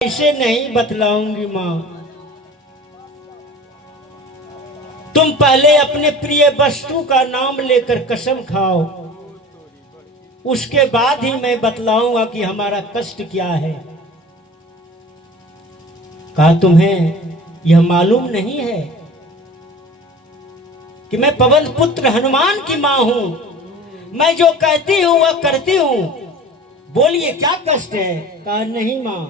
ऐसे नहीं बतलाऊंगी माँ। तुम पहले अपने प्रिय वस्तु का नाम लेकर कसम खाओ, उसके बाद ही मैं बतलाऊंगा कि हमारा कष्ट क्या है। कहा तुम्हें यह मालूम नहीं है कि मैं पवन पुत्र हनुमान की मां हूं। मैं जो कहती हूं वह करती हूं। बोलिए क्या कष्ट है। कहा नहीं मां,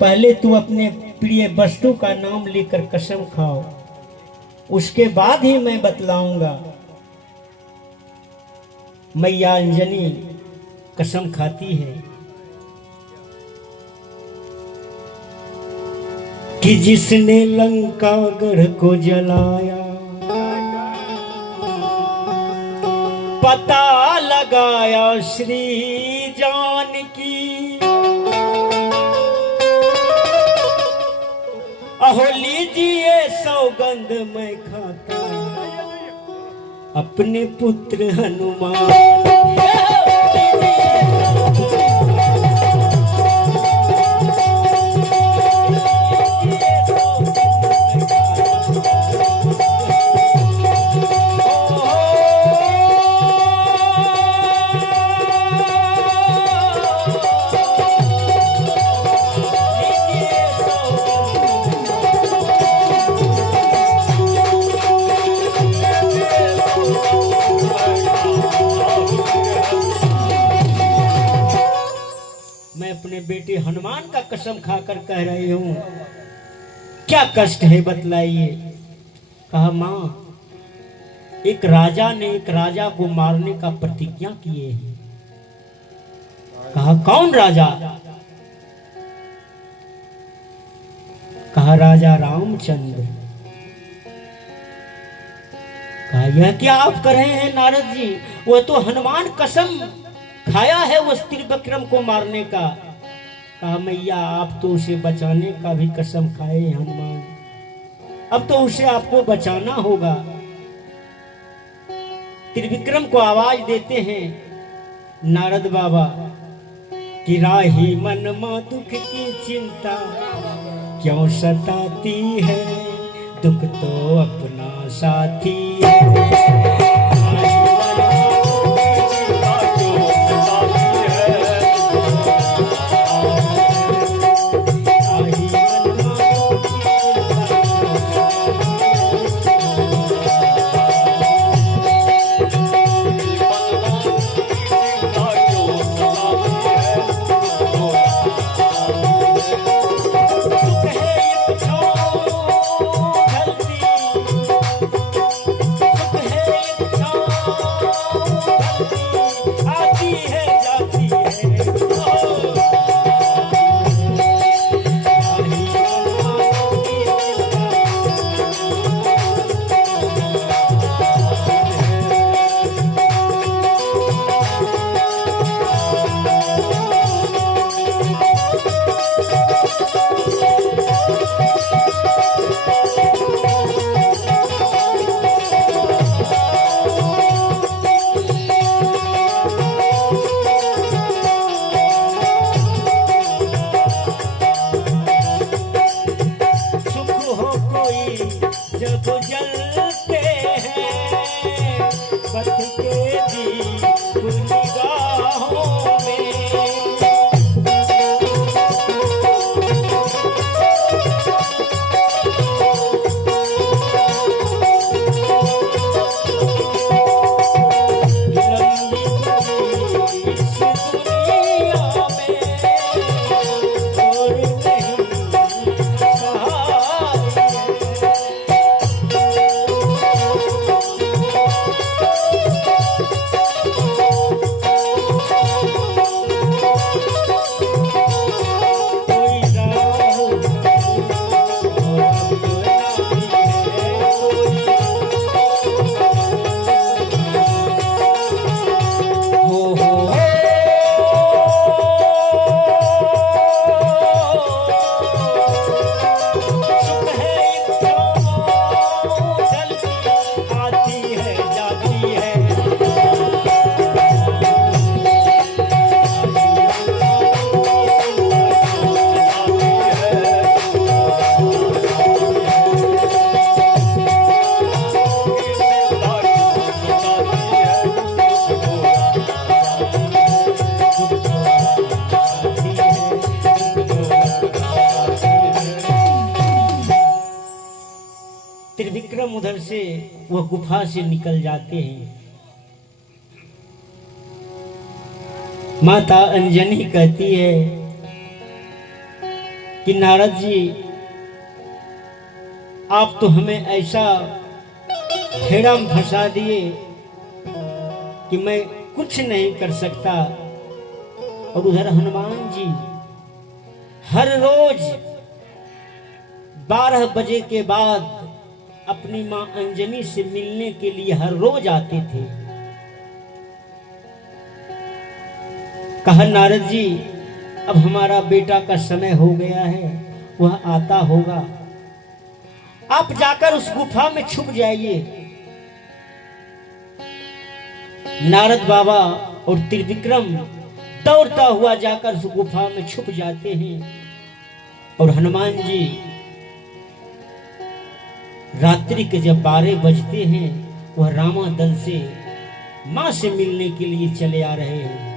पहले तू अपने प्रिय वस्तु का नाम लेकर कसम खाओ, उसके बाद ही मैं बतलाऊंगा। मैया अंजनी कसम खाती है कि जिसने लंका गढ़ को जलाया, पता लगाया श्री जानकी। अहो लीजिए सौगंध मैं खाता अपने पुत्र हनुमान। अपने बेटे हनुमान का कसम खाकर कह रही हूं, क्या कष्ट है बतलाइए। कहा मां, एक राजा ने एक राजा को मारने का प्रतिज्ञा किए हैं। कहा कौन राजा। कहा राजा रामचंद्र। कहा यह क्या आप कर रहे हैं नारद जी, वह तो हनुमान कसम खाया है उस त्रिविक्रम को मारने का। कहा मैया आप तो उसे बचाने का भी कसम खाए हनुमान, अब तो उसे आपको बचाना होगा। त्रिविक्रम को आवाज देते हैं नारद बाबा कि राही मन मा दुख की चिंता क्यों सताती है, दुख तो अपना साथी है। त्रिविक्रम उधर से वह गुफा से निकल जाते हैं। माता अंजनी कहती है कि नारद जी, आप तो हमें ऐसा फेरा में फंसा दिए कि मैं कुछ नहीं कर सकता। और उधर हनुमान जी हर रोज 12 बजे के बाद अपनी मां अंजनी से मिलने के लिए हर रोज आते थे। कहा नारद जी, अब हमारा बेटा का समय हो गया है, वह आता होगा, आप जाकर उस गुफा में छुप जाइए। नारद बाबा और त्रिविक्रम दौड़ता हुआ जाकर उस गुफा में छुप जाते हैं। और हनुमान जी रात्रि के जब 12 बजते हैं, वह रामा दल से मां से मिलने के लिए चले आ रहे हैं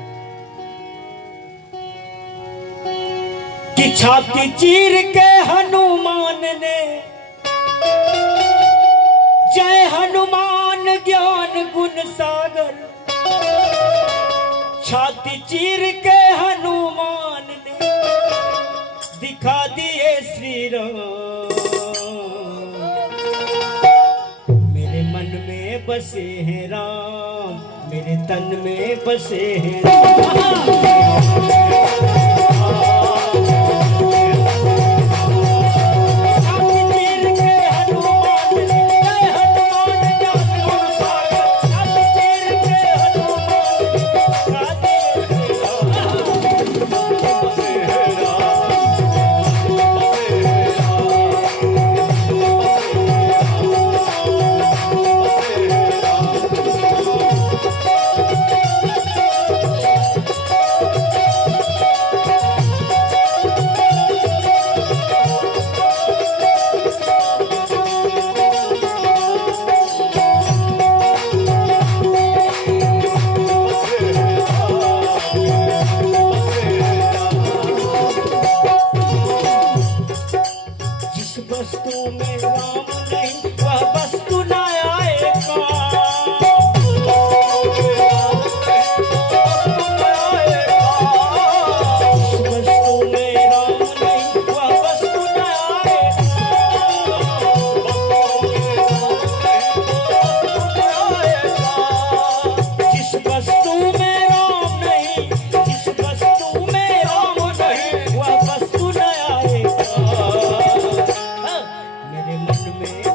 कि छाती चीर के हनुमान ने, जय हनुमान ज्ञान गुण सागर, छाती चीर के हनुमान ने दिखा दिए श्री राम। मेरे मन में बसे हैं राम, मेरे तन में बसे हैं राम। वस्तु में राम नहीं, वह वस्तु न आएगा। वस्तु में राम नहीं, वह वस्तु न आएगा। जिस वस्तु में राम नहीं, जिस वस्तु में राम नहीं, वह वस्तु न आएगा। मेरे मन में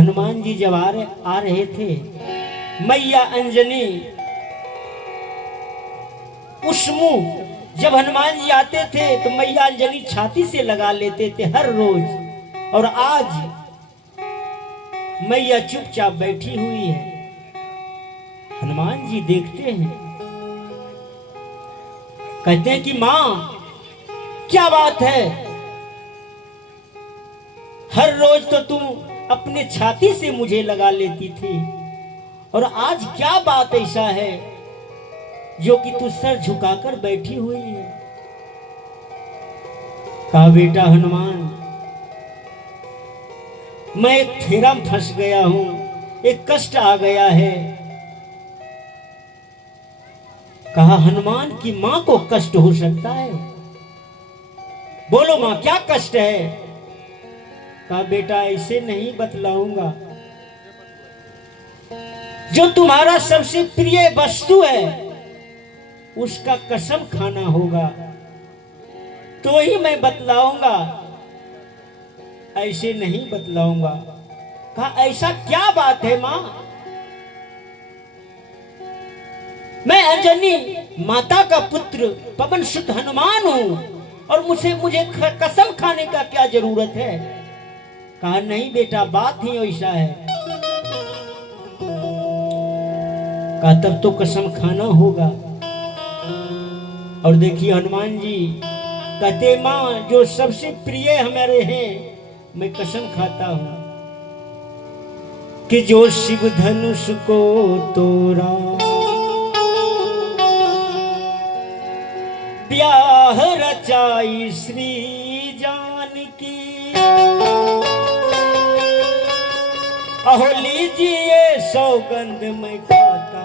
हनुमान जी जब आ रहे थे, मैया अंजनी उस मुंह जब हनुमान जी आते थे तो मैया अंजनी छाती से लगा लेते थे हर रोज। और आज मैया चुपचाप बैठी हुई है, हनुमान जी देखते हैं, कहते हैं कि मां क्या बात है, हर रोज तो तुम अपने छाती से मुझे लगा लेती थी और आज क्या बात ऐसा है जो कि तू सर झुकाकर बैठी हुई है। कहा बेटा हनुमान, मैं एक फेरा में फंस गया हूं, एक कष्ट आ गया है। कहा हनुमान की मां को कष्ट हो सकता है, बोलो मां क्या कष्ट है। कहा बेटा ऐसे नहीं बतलाऊंगा, जो तुम्हारा सबसे प्रिय वस्तु है उसका कसम खाना होगा तो ही मैं बतलाऊंगा, ऐसे नहीं बतलाऊंगा। कहा ऐसा क्या बात है मां, मैं अंजनी माता का पुत्र पवन सुत हनुमान हूं और मुझे कसम खाने का क्या जरूरत है। कहा नहीं बेटा बात ही ऐसा है। कहा तब तो कसम खाना होगा। और देखिए हनुमान जी कहते मां जो सबसे प्रिय हमारे हैं मैं कसम खाता हूं कि जो शिव धनुष को तोड़ा ब्याह रचाई श्री जानकी, अहो लीजिए सौगंध मैं खाता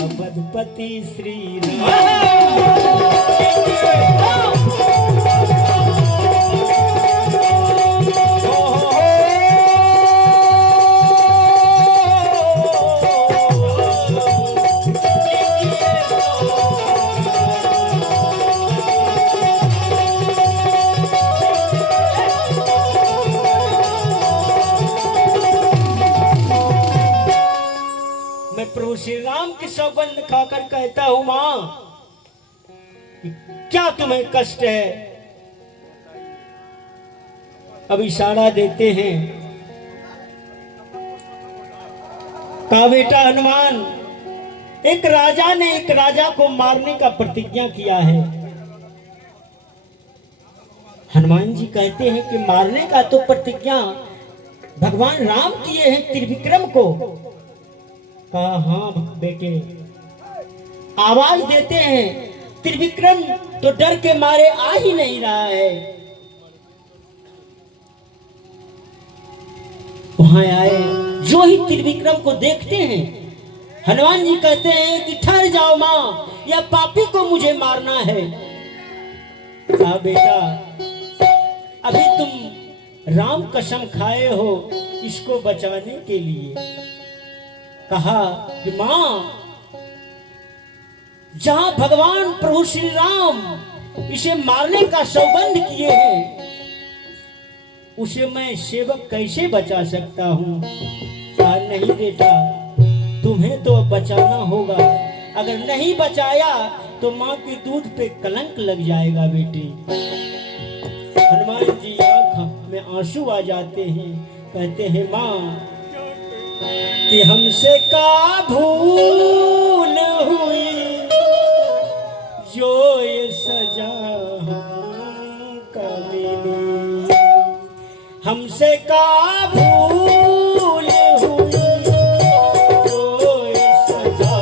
अवधपति श्री राम। प्रभु श्री राम की सौगंध खाकर कहता हूं मां क्या तुम्हें कष्ट है। अब इशारा देते हैं, कहा बेटा हनुमान एक राजा ने एक राजा को मारने का प्रतिज्ञा किया है। हनुमान जी कहते हैं कि मारने का तो प्रतिज्ञा भगवान राम किए हैं त्रिविक्रम को। कहा हाँ बेटे। आवाज देते हैं, त्रिविक्रम तो डर के मारे आ ही नहीं रहा है। वहां आए, जो ही त्रिविक्रम को देखते हैं हनुमान जी कहते हैं कि ठहर जाओ मां, या पापी को मुझे मारना है। कहा बेटा अभी तुम राम कसम खाए हो इसको बचाने के लिए। कहा कि मां जहां भगवान प्रभु श्री राम इसे मारने का सौगंध किए हैं उसे मैं सेवक कैसे बचा सकता हूं। कहा नहीं बेटा तुम्हें तो बचाना होगा, अगर नहीं बचाया तो मां के दूध पे कलंक लग जाएगा बेटी। हनुमान जी आंख में आंसू आ जाते हैं, कहते हैं मां कि हमसे का भूल हुई जो ये सजा हमका मिली, हमसे का भूल हुई जो ये सजा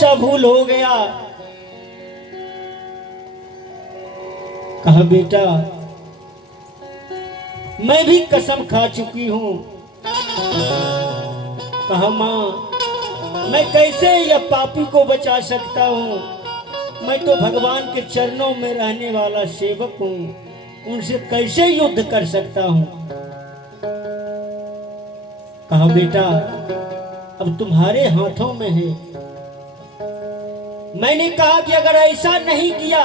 सा भूल हो गया। कहा बेटा मैं भी कसम खा चुकी हूं। कहा माँ मैं कैसे यह पापी को बचा सकता हूं, मैं तो भगवान के चरणों में रहने वाला सेवक हूं, उनसे कैसे युद्ध कर सकता हूं। कहा बेटा अब तुम्हारे हाथों में है। मैंने कहा कि अगर ऐसा नहीं किया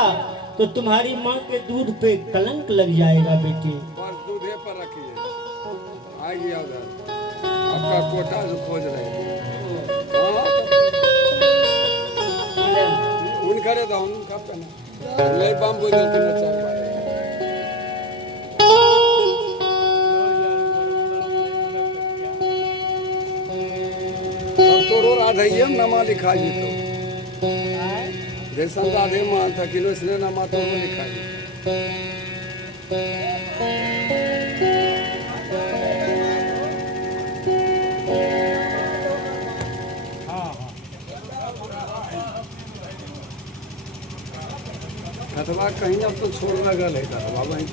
तो तुम्हारी माँ के दूध पे कलंक लग जाएगा बेटी। बस दूधे पर रखिए, आ गया उधर आपका कोटा जो खोज रहे हैं। उनका रे दाऊं उनका पहना ले बम बोझल के नचार मारे। तोरो राधैया नमा लिखा जी तो जैसा राधे माँ था किलो इसने नमा तो लिखा जी। अथवा कहीं अब तो छोड़ लगा है वहीं